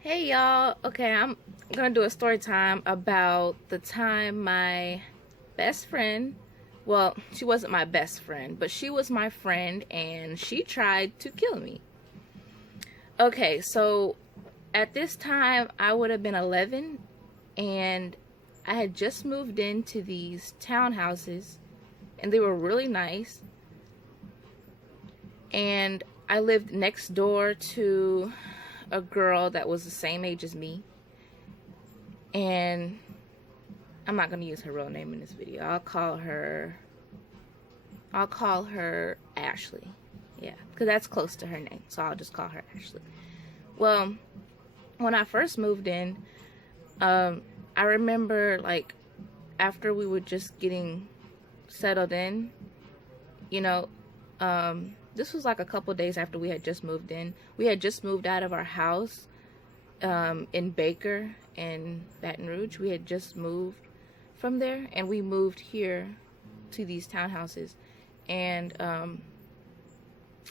Hey y'all, okay, I'm gonna do a story time about the time my best friend, well, she wasn't my best friend, but she was my friend and she tried to kill me. Okay, so at this time I would have been 11 and I had just moved into these townhouses and they were really nice. And I lived next door to a girl that was the same age as me. And I'm not going to use her real name in this video. I'll call her Ashley. Yeah, because that's close to her name. So I'll just call her Ashley. Well, when I first moved in, I remember like after we were just getting settled in, you know, this was like a couple days after we had just moved in. We had just moved out of our house in Baker in Baton Rouge. We had just moved from there and we moved here to these townhouses. And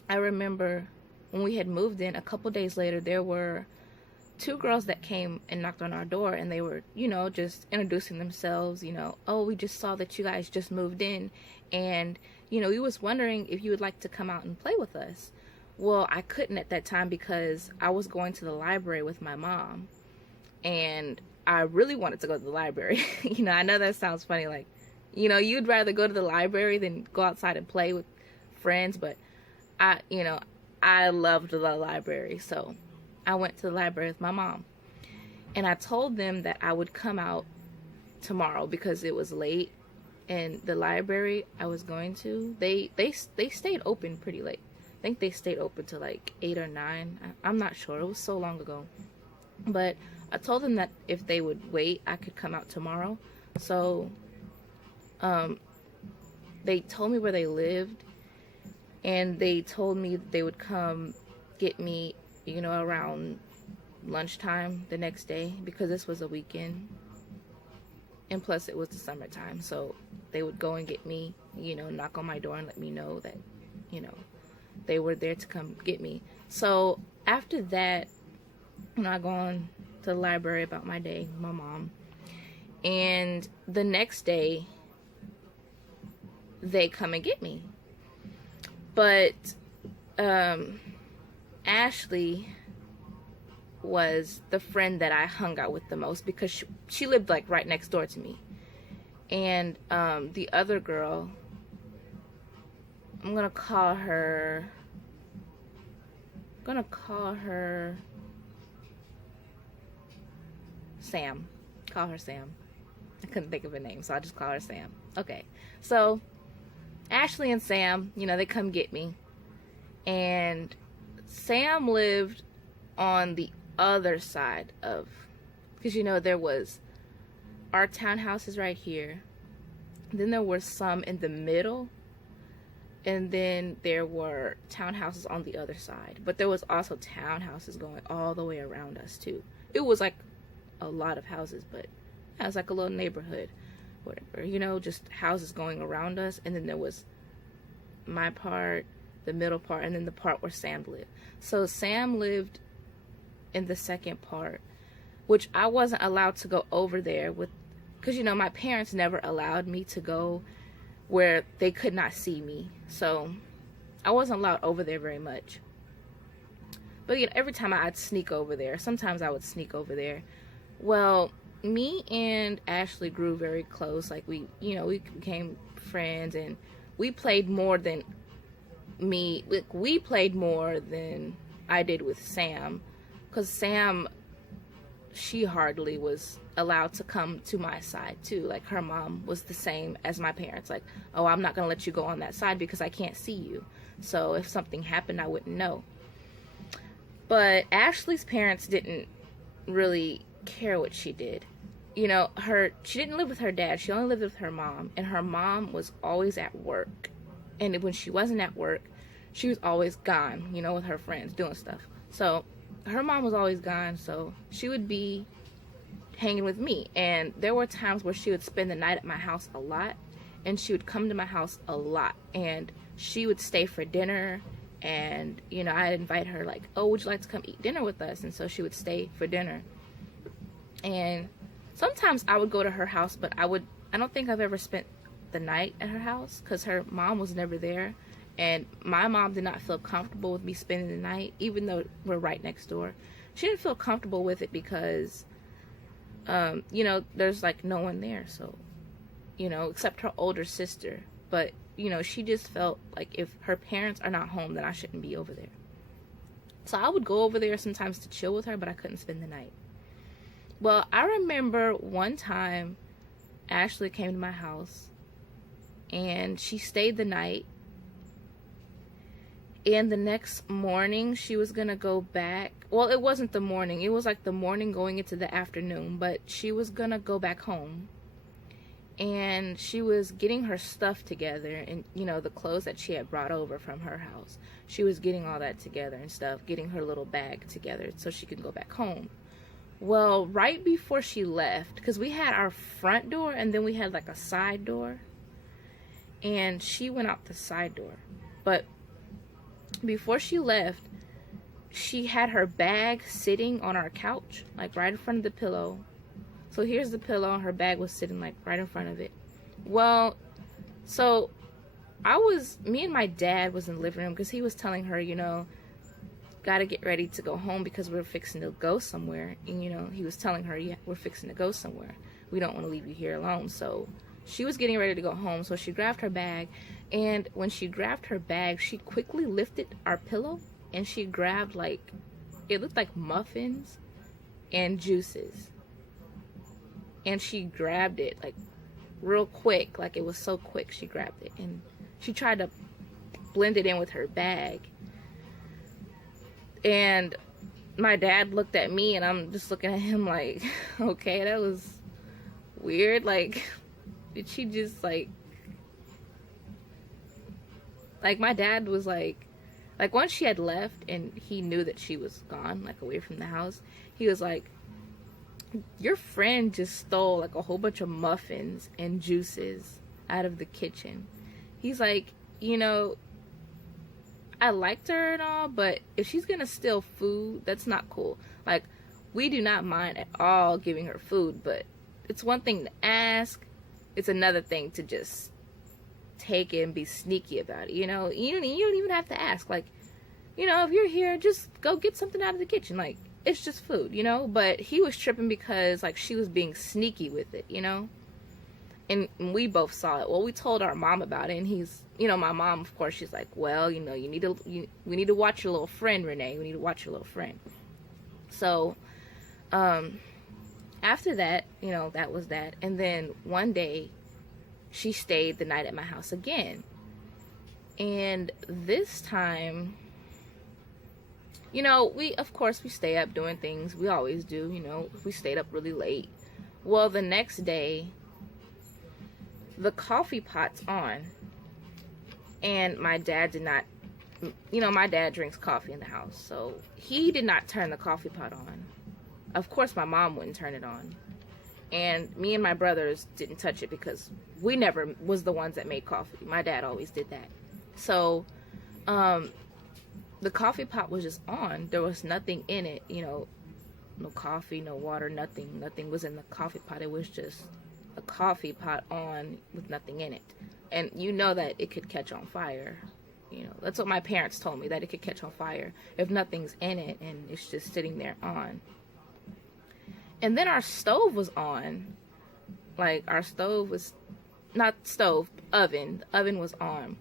I remember when we had moved in, a couple days later, there were two girls that came and knocked on our door, and they were, just introducing themselves, oh, we just saw that you guys just moved in, and, we was wondering if you would like to come out and play with us. Well, I couldn't at that time because I was going to the library with my mom, and I really wanted to go to the library. I know that sounds funny, like, you'd rather go to the library than go outside and play with friends, but I loved the library, so I went to the library with my mom. And I told them that I would come out tomorrow because it was late, and the library I was going to, they stayed open pretty late. I think they stayed open till like 8 or 9. I'm not sure. It was so long ago. But I told them that if they would wait, I could come out tomorrow. So they told me where they lived, and they told me they would come get me, around lunchtime the next day because this was a weekend. And plus it was the summertime, so they would go and get me, knock on my door and let me know that, they were there to come get me. So after that, I go on to the library about my day with my mom. And the next day, they come and get me. But Ashley was the friend that I hung out with the most because she lived like right next door to me. And the other girl, I'm gonna call her Sam. Call her Sam. I couldn't think of a name, so I'll just call her Sam. Okay, so Ashley and Sam, they come get me. And Sam lived on the other side of, because there was our townhouses right here, then there were some in the middle, and then there were townhouses on the other side, but there was also townhouses going all the way around us too. It was like a lot of houses, but yeah, it was like a little neighborhood, whatever, just houses going around us. And then there was my part, the middle part, and then the part where Sam lived. So Sam lived in the second part, which I wasn't allowed to go over there with, because my parents never allowed me to go where they could not see me, so I wasn't allowed over there very much. But every time I'd sneak over there, sometimes I would sneak over there. Well, me and Ashley grew very close. Like we became friends, and we played more than we played more than I did with Sam, because Sam, she hardly was allowed to come to my side too. Like her mom was the same as my parents, like, oh, I'm not gonna let you go on that side because I can't see you, so if something happened I wouldn't know. But Ashley's parents didn't really care what she did. She didn't live with her dad, she only lived with her mom, and her mom was always at work. And when she wasn't at work, she was always gone, with her friends doing stuff. So her mom was always gone, so she would be hanging with me. And there were times where she would spend the night at my house a lot, and she would come to my house a lot, and she would stay for dinner, And, you know, I'd invite her like, oh, would you like to come eat dinner with us? And so she would stay for dinner. And sometimes I would go to her house, but I don't think I've ever spent the night at her house because her mom was never there. And my mom did not feel comfortable with me spending the night, even though we're right next door. She didn't feel comfortable with it because, you know, there's like no one there. So, you know, except her older sister. But, you know, she just felt like if her parents are not home, then I shouldn't be over there. So I would go over there sometimes to chill with her, but I couldn't spend the night. Well, I remember one time Ashley came to my house and she stayed the night. And the next morning she was gonna go back. Well, it wasn't the morning. It was like the morning going into the afternoon. But she was gonna go back home. And she was getting her stuff together. And, you know, the clothes that she had brought over from her house. She was getting all that together and stuff. Getting her little bag together so she could go back home. Well, right before she left, because we had our front door and then we had like a side door. And she went out the side door. But before she left, she had her bag sitting on our couch, like right in front of the pillow. So here's the pillow, and her bag was sitting like right in front of it. Well, so me and my dad was in the living room because he was telling her, you know, gotta get ready to go home because we're fixing to go somewhere. And, you know, he was telling her, yeah, we're fixing to go somewhere. We don't want to leave you here alone. So she was getting ready to go home. So she grabbed her bag. And when she grabbed her bag, she quickly lifted our pillow and she grabbed like, it looked like muffins and juices. And she grabbed it like real quick, like it was so quick she grabbed it. And she tried to blend it in with her bag. And my dad looked at me and I'm just looking at him like, okay, that was weird. Like, did she just like my dad was like once she had left and he knew that she was gone, like away from the house, he was like, your friend just stole like a whole bunch of muffins and juices out of the kitchen. He's like, you know, I liked her and all, but if she's gonna steal food, that's not cool. Like, we do not mind at all giving her food, but it's one thing to ask, it's another thing to just take it and be sneaky about it. You know, you don't even have to ask. Like, you know, if you're here, just go get something out of the kitchen. Like, it's just food, you know. But he was tripping because like she was being sneaky with it, you know. And we both saw it. Well, we told our mom about it, and he's, you know, my mom, of course, she's like, well, you know, we need to watch your little friend, Renee. We need to watch your little friend. So, after that, you know, that was that. And then one day, she stayed the night at my house again. And this time, you know, of course we stay up doing things. We always do, you know, we stayed up really late. Well, the next day, the coffee pot's on. And my dad did not, you know, my dad drinks coffee in the house. So he did not turn the coffee pot on. Of course, my mom wouldn't turn it on. And me and my brothers didn't touch it because we never was the ones that made coffee. My dad always did that. So, the coffee pot was just on. There was nothing in it, you know, no coffee, no water, nothing. Nothing was in the coffee pot. It was just a coffee pot on with nothing in it. And you know that it could catch on fire. You know, that's what my parents told me, that it could catch on fire if nothing's in it and it's just sitting there on. And then our stove was on. Like, our stove was, not stove, oven. The oven was on.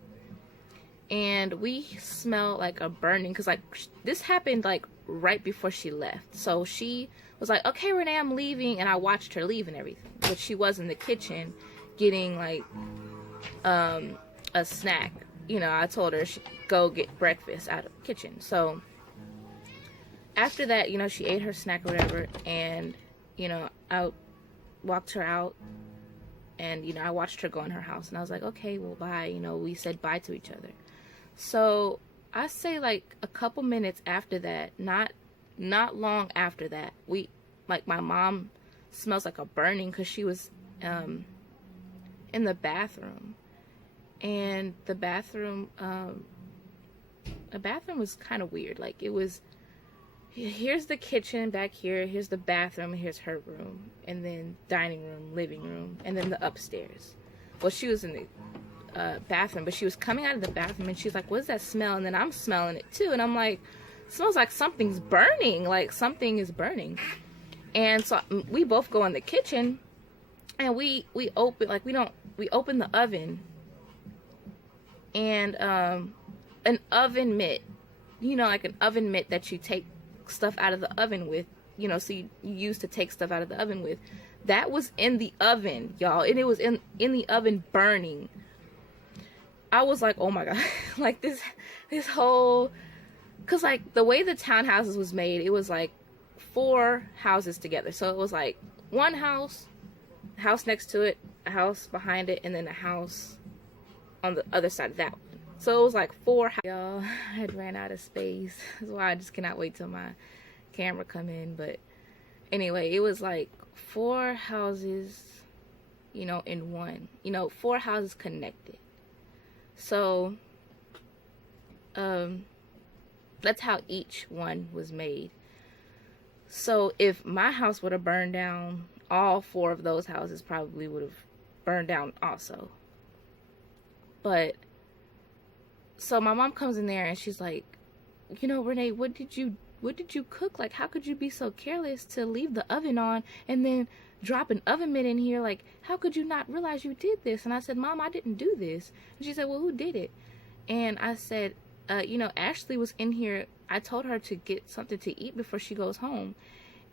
And we smelled like a burning, because like this happened like right before she left. So she was like, okay, Renee, I'm leaving. And I watched her leave and everything. But she was in the kitchen getting like a snack. You know, I told her she go get breakfast out of the kitchen. So after that, you know, she ate her snack or whatever. And, you know, I walked her out. And, you know, I watched her go in her house. And I was like, okay, well, bye. You know, we said bye to each other. So I say like a couple minutes after that, not long after that, my mom smells like a burning because she was in the bathroom. And the bathroom, the bathroom was kind of weird. Like, it was, here's the kitchen back here, here's the bathroom, and here's her room, and then dining room, living room, and then the upstairs. Well, she was in the bathroom, but she was coming out of the bathroom, and she's like, what's that smell? And then I'm smelling it too, and I'm like, it smells like something's burning, like something is burning. And so we both go in the kitchen, and we open, like, we open the oven, and an oven mitt, you know, like an oven mitt that you take stuff out of the oven with, you know, so you use to take stuff out of the oven with, that was in the oven, y'all, and it was in the oven burning. I was like, oh my god, like this whole, because like the way the townhouses was made, it was like 4 houses together. So it was like one house next to it, a house behind it, and then a house on the other side of that one. So it was like 4 houses. Y'all, I had ran out of space. That's why I just cannot wait till my camera come in. But anyway, it was like 4 houses, you know, in one. You know, 4 houses connected. So, that's how each one was made. So if my house would have burned down, all 4 of those houses probably would have burned down also. But, so my mom comes in there and she's like, you know, Renee, what did you cook? Like, how could you be so careless to leave the oven on and then drop an oven mitt in here? Like, how could you not realize you did this? And I said, Mom, I didn't do this. And she said, well, who did it? And I said, you know, Ashley was in here. I told her to get something to eat before she goes home.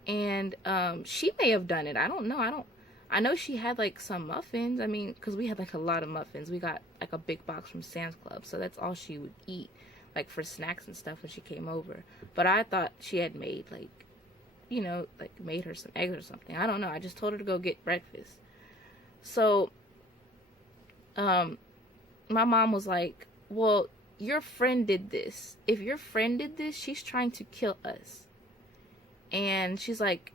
And she may have done it. I don't know. I know she had like some muffins. I mean, because we had like a lot of muffins. We got like a big box from Sam's Club. So that's all she would eat, like for snacks and stuff when she came over. But I thought she had made like, you know, like made her some eggs or something. I don't know. I just told her to go get breakfast. So, my mom was like, well, your friend did this. If your friend did this, she's trying to kill us. And she's like,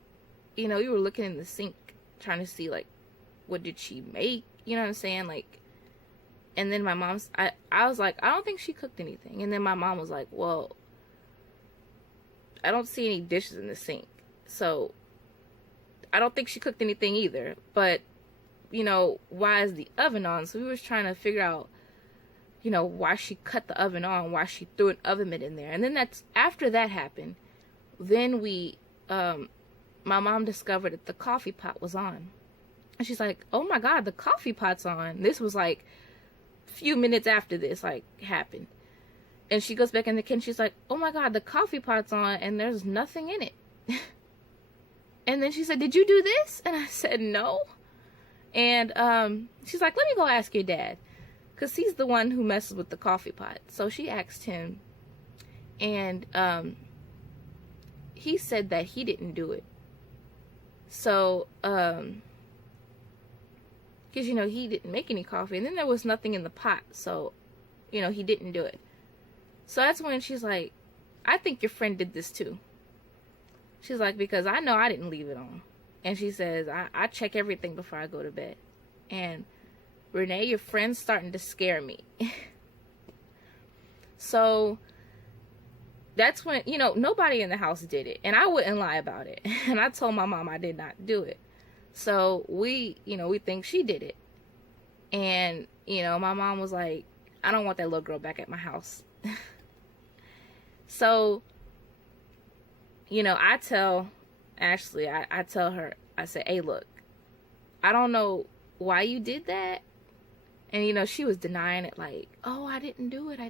you know, you were looking in the sink trying to see, like, what did she make? You know what I'm saying? Like, and then my mom's, I was like, I don't think she cooked anything. And then my mom was like, well, I don't see any dishes in the sink. So, I don't think she cooked anything either. But, you know, why is the oven on? So we was trying to figure out, you know, why she cut the oven on, why she threw an oven mitt in there. And then after that happened, then my mom discovered that the coffee pot was on. And she's like, oh my god, the coffee pot's on. This was like a few minutes after this like happened. And she goes back in the kitchen, she's like, oh my god, the coffee pot's on and there's nothing in it. And then she said, did you do this? And I said, no. And she's like, let me go ask your dad, because he's the one who messes with the coffee pot. So she asked him, and he said that he didn't do it. So, because, you know, he didn't make any coffee, and then there was nothing in the pot, so, you know, he didn't do it. So that's when she's like, I think your friend did this too. She's like, because I know I didn't leave it on. And she says, I check everything before I go to bed. And Renee, your friend's starting to scare me. So that's when, you know, nobody in the house did it. And I wouldn't lie about it. And I told my mom I did not do it. So we think she did it. And, you know, my mom was like, I don't want that little girl back at my house. So, you know, I tell Ashley, I tell her, I say, hey, look, I don't know why you did that. And, you know, she was denying it, like, oh, I didn't do it. I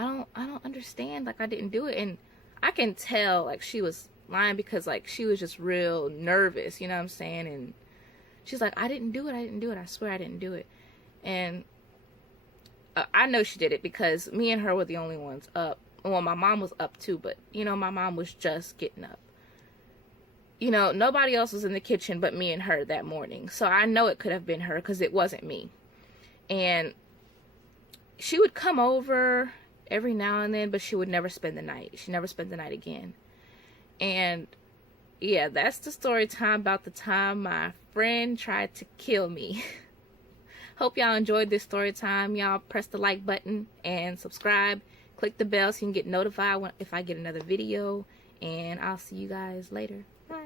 don't understand. Like, I didn't do it. And I can tell, like, she was lying because, like, she was just real nervous, you know what I'm saying? And she's like, I didn't do it. I swear I didn't do it. And I know she did it because me and her were the only ones up. Well, my mom was up too, but, you know, my mom was just getting up. You know, nobody else was in the kitchen but me and her that morning. So I know it could have been her because it wasn't me. And she would come over every now and then, but she would never spend the night. She never spent the night again. And yeah, that's the story time about the time my friend tried to kill me. Hope y'all enjoyed this story time. Y'all press the like button and subscribe Click the bell so you can get notified if I get another video. And I'll see you guys later. Bye.